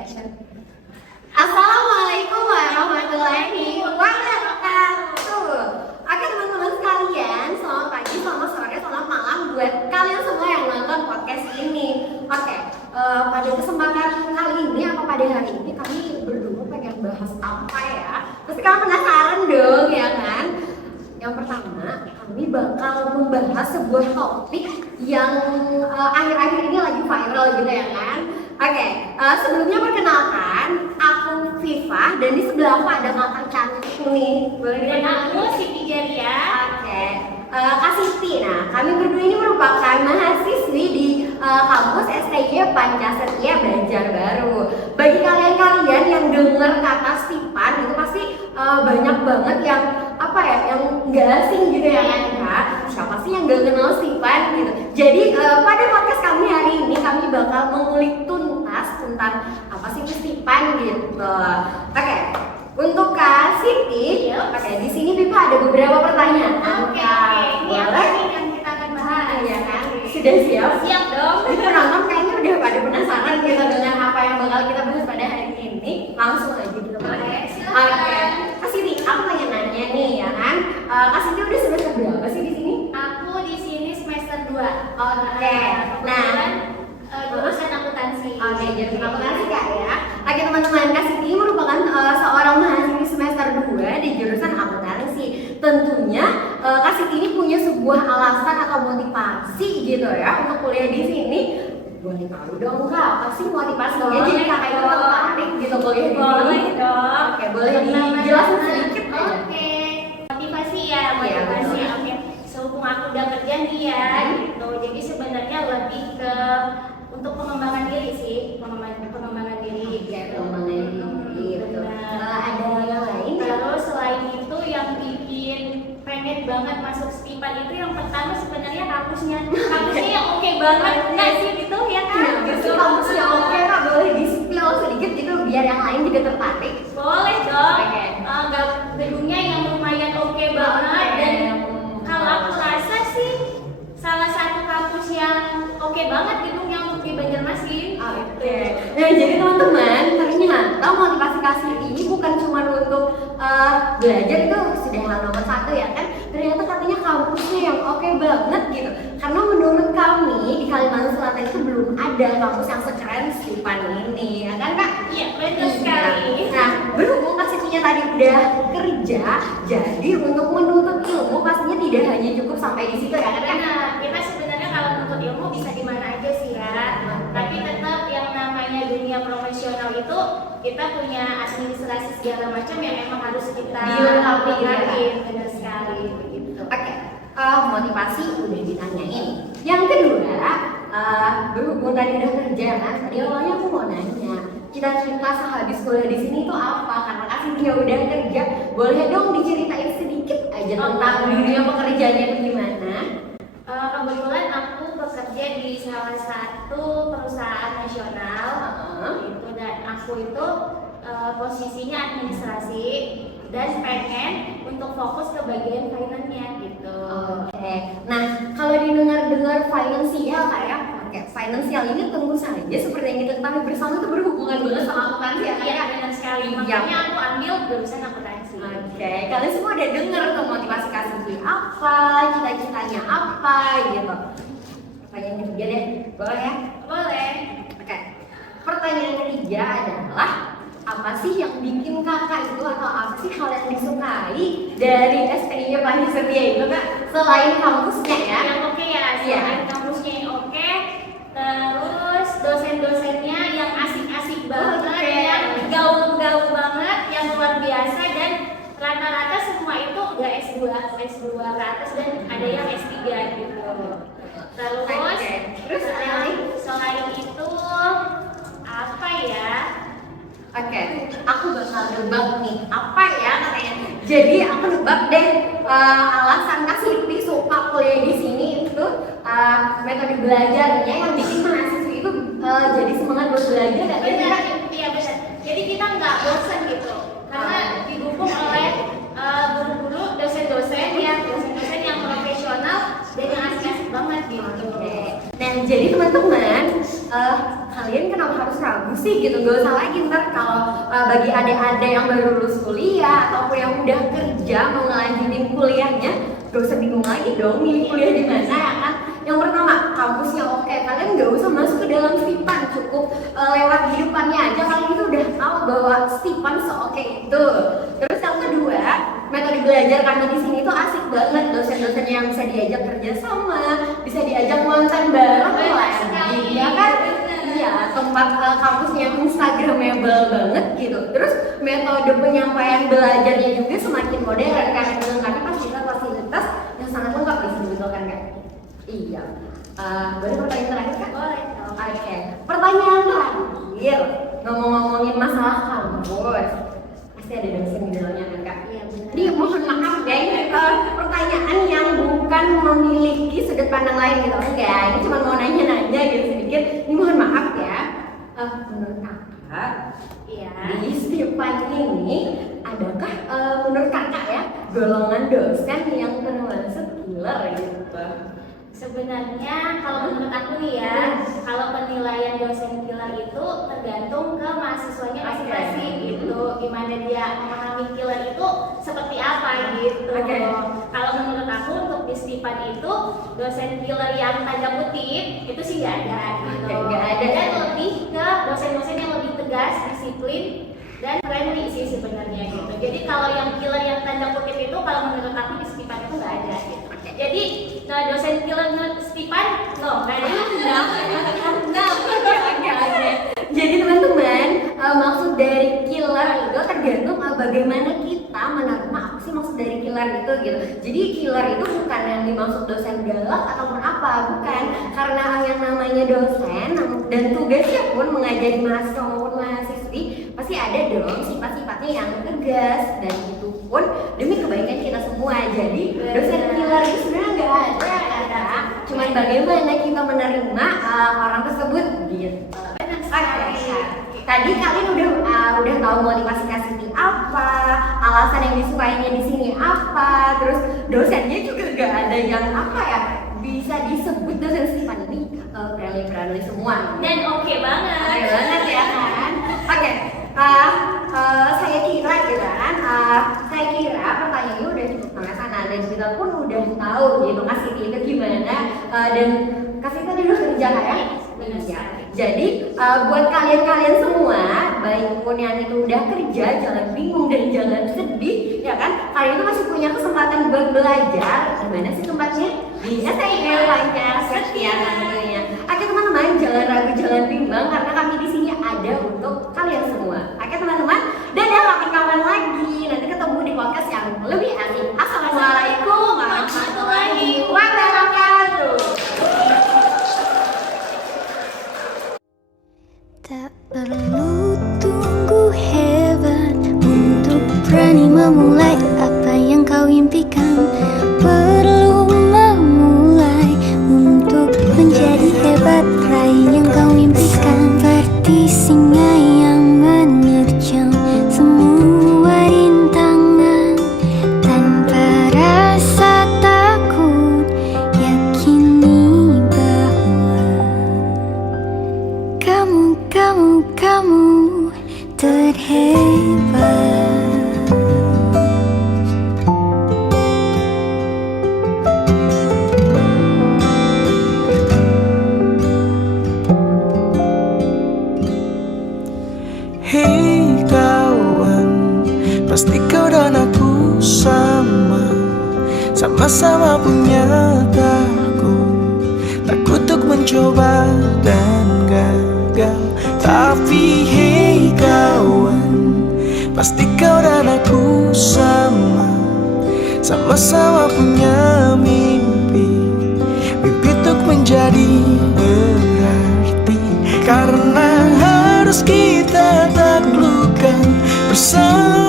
Assalamualaikum warahmatullahi wabarakatuh. Oke teman-teman sekalian, selamat pagi, selamat sore, selamat malam buat kalian semua yang nonton podcast ini. Oke, pada kesempatan kali ini atau pada hari ini kami berdua pengen bahas apa ya? Pasti kalian penasaran dong ya kan? Yang pertama, kami bakal membahas sebuah topik yang akhir-akhir ini lagi viral gitu ya kan? Oke, sebelumnya perkenalkan, aku Viva dan di sebelah aku ada kakak cantik nih. Boleh Dan aku Siti Jaria. Oke, Kak Siti. Nah, kami berdua ini merupakan mahasiswi di kampus STY Pancasetia Banjarbaru. Bagi kalian-kalian yang dengar kata Stipan itu pasti banyak banget yang yang nggak asing gitu ya kan Kak? Siapa sih yang nggak kenal Stipan gitu? Jadi pada podcast kami hari ini kami bakal mengulik tuntas tentang apa sih itu Stipan gitu. Oke. Untuk Kak Siti, di sini Pipa ada beberapa pertanyaan. Oke. Ini apa nih yang kita akan bahas? Ya kan? Sudah siap? Siap dong. Jadi penonton kayaknya udah pada penasaran gitu dengan apa yang bakal kita bahas pada hari ini. Langsung aja kita mulai. Oke. Kak Siti, aku pengen nanya nih ya kan. Kak Siti udah semester berapa sih di sini? Aku di sini semester 2. Oke. Nah, jurusan akuntansi. Oke, jurusan akuntansi Kak ya. Oke teman-teman, Kak Siti merupakan seorang mahasiswi semester 2 di jurusan akuntansi. Tentunya Kak Siti ini punya sebuah alasan atau motivasi gitu ya untuk kuliah di sini. Boleh tahu dong Kak, apa sih motivasinya jadi Kakak itu tertarik gitu kuliah di sini? Boleh dong. Oke, boleh dijelasin sedikit aja. Oke. Motivasi ya, motivasi. Oke. Sehubung aku udah kerja nih ya, gitu. Jadi sebenarnya lebih ke untuk pengembangan diri sih, pengembangan diri. Pengembangan diri, betul. Ada yang lain? Terus selain itu yang bikin pengen banget masuk Stipan itu yang pertama sebenarnya kampusnya yang oke banget nggak sih gitu ya kan? Gitu. Kampusnya oke Kak, boleh di-spill sedikit gitu biar yang lain juga tertarik. Boleh dong. Oke. Gedungnya yang lumayan oke banget dan kalau aku rasa sih salah satu kampus yang oke banget gedung yang di Banjarmasin. Oke. Nah, jadi teman-teman, ternyata motivasi Kak Siti ini bukan cuma untuk belajar itu sudah hal nomor satu ya kan? Ternyata katanya kampusnya yang oke banget gitu. Karena menurut kami di Kalimantan Selatan itu belum ada kampus yang sekeren Stipan ini, ya kan Kak? Iya, betul sekali. Nah, berhubung Kak Sitinya tadi udah kerja, jadi untuk menuntut ilmu pastinya tidak hanya cukup sampai di situ ya kan? Karena kita sebenarnya kalau menuntut ilmu bisa di mana aja sih ya. Tapi tetap yang namanya dunia profesional itu kita punya administrasi segala macam yang emang harus kita dilengkapi ya. Benar sekali begitu. Oke, motivasi udah ditanyain. Yang kedua, berhubung tadi udah kerja kan, tadi awalnya aku mau nanya, cita-cita sehabis kuliah di sini itu apa? Karena Kak Siti udah kerja, boleh dong diceritain sedikit aja tentang dunia pekerjaannya itu gimana? Kebetulan aku bekerja di salah satu perusahaan nasional, gitu, dan aku itu posisinya administrasi dan pengen untuk fokus ke bagian finance-nya gitu. Oke. Nah, kalau didengar-dengar finansial kayak finansial ini tentu saja seperti yang kita ketahui bersama itu berhubungan banget sama akuntansi ya. Iya, benar sekali. Makanya aku ambil jurusan akuntansi. Oke, kalian semua udah denger tuh motivasi Kak Siti apa, cita-citanya apa gitu. Pertanyaan ketiga deh, boleh ya? Boleh. Oke. Pertanyaan ketiga adalah apa sih yang bikin kakak itu atau apa sih hal yang disukai dari STY Pancasetia itu Kak selain kampusnya ya? Yang oke ya, selain kampusnya yang oke, terus dosen-dosennya yang asik-asik banget, yang gaul-gaul banget, yang luar biasa dan rata-rata semua itu udah S2 ke atas dan ada yang S3 gitu. Terus selain itu apa ya? Oke, aku bakal nebak nih apa ya katanya. Jadi aku nebak deh alasan Kak Siti suka kuliah di sini itu metode belajarnya yang bikin mahasiswa itu jadi semangat buat belajar dan Benar, iya benar. Jadi kita nggak bosan gitu karena didukung oleh guru-guru, dosen-dosen yang profesional dan yang asik-asik banget gitu. Nah, jadi teman-teman kalian kenapa harus ragu sih gitu? Gak usah lagi ntar kalau bagi adik-adik yang baru lulus kuliah ataupun yang udah kerja mau ngelanjutin kuliahnya, gak usah bingung lagi dong milih kuliah di mana ya kan? Yang pertama, kampusnya oke, kalian gak usah masuk ke dalam Stipan, cukup lewat di depannya aja kalian itu udah tahu bahwa Stipan seoke itu. Terus yang kedua, metode belajar kami di sini tuh asik banget, dosen-dosennya yang bisa diajak kerja sama, bisa diajak konten bareng lagi, ya kan? Iya, tempat kampusnya yang instagramable banget gitu. Terus metode penyampaian belajarnya juga semakin modern karena dilengkapi fasilitas yang sangat lengkap di sini, betul kan Kak? Iya. Boleh pertanyaan terakhir Kak? Boleh. Oke. Pertanyaan terakhir, ngomong-ngomongin masalah kampus, pasti ada dosen di dalamnya kan Kak? Iya benar. Ini mohon maaf ya, ini pertanyaan yang bukan memiliki sudut pandang lain gitu, enggak. Ini cuma mau nanya-nanya gitu sedikit. Ini mohon maaf ya. Menurut Kakak, Iya. di Stipan ini adakah menurut Kakak ya golongan dosen yang termasuk killer gitu? Sebenarnya kalau menurut aku nih ya, kalau penilaian dosen killer itu tergantung ke mahasiswanya masing-masing gitu. Gimana dia memahami killer itu seperti apa gitu. Kalau menurut aku untuk di Stipan itu dosen killer yang tanda kutip itu sih nggak ada gitu. Nggak ada. Dan lebih ke dosen-dosen yang lebih tegas, disiplin dan friendly sih sebenarnya gitu. Jadi kalau yang killer yang tanda kutip itu kalau menurut aku di Stipan itu nggak ada gitu. Jadi dosen killer Stipan nggak ada. Jadi teman-teman, maksud dari killer itu tergantung bagaimana kita menerima apa sih maksud dari killer itu gitu. Jadi killer itu bukan yang dimaksud dosen galak ataupun apa, bukan. Karena yang namanya dosen dan tugasnya pun mengajari mahasiswa maupun mahasiswi pasti ada dong sifat-sifatnya yang tegas, dan itu pun demi kebaikan kita semua. Jadi dosen killer itu sebenarnya nggak ada karena cuman bagaimana kita menerima orang tersebut gitu. Tadi kalian udah tahu motivasi Kasiti apa, alasan yang disukainya di sini apa, terus dosennya juga gak ada yang apa ya, bisa disebut dosen Stipan ini friendly semua. Dan oke banget. Oke banget ya kan? Oke. Saya kira gitu kan, saya kira pertanyaannya udah cukup sampai sana dan kita pun udah tahu gitu Kasiti itu gimana, dan Kasiti tadi udah kerja nggak ya? Iya. Jadi buat kalian semua, baik pun yang itu udah kerja, jangan bingung dan jangan sedih, ya kan? Kalian itu masih punya kesempatan buat belajar. Gimana sih tempatnya? Di STIL Lancar Setia tentunya. Oke teman-teman, jangan ragu, jangan bimbang karena kami di sini ada untuk kalian semua. Oke teman-teman, dan ya kapan-kapan lagi. Nanti ketemu di podcast yang lebih asik. Assalamualaikum warahmatullahi wabarakatuh. Tak perlu tunggu hebat untuk berani memulai apa yang kau impikan. Perlu memulai untuk menjadi hebat, raih yang kau impikan. Seperti singa yang menerjang semua rintangan tanpa rasa takut, yakini bahwa kamu terhebat. Hei kawan, pasti kau dan aku sama-sama punya takut untuk mencoba dan gagal. Tapi hei kawan, pasti kau dan aku sama-sama punya mimpi untuk menjadi berarti. Karena harus kita taklukkan bersama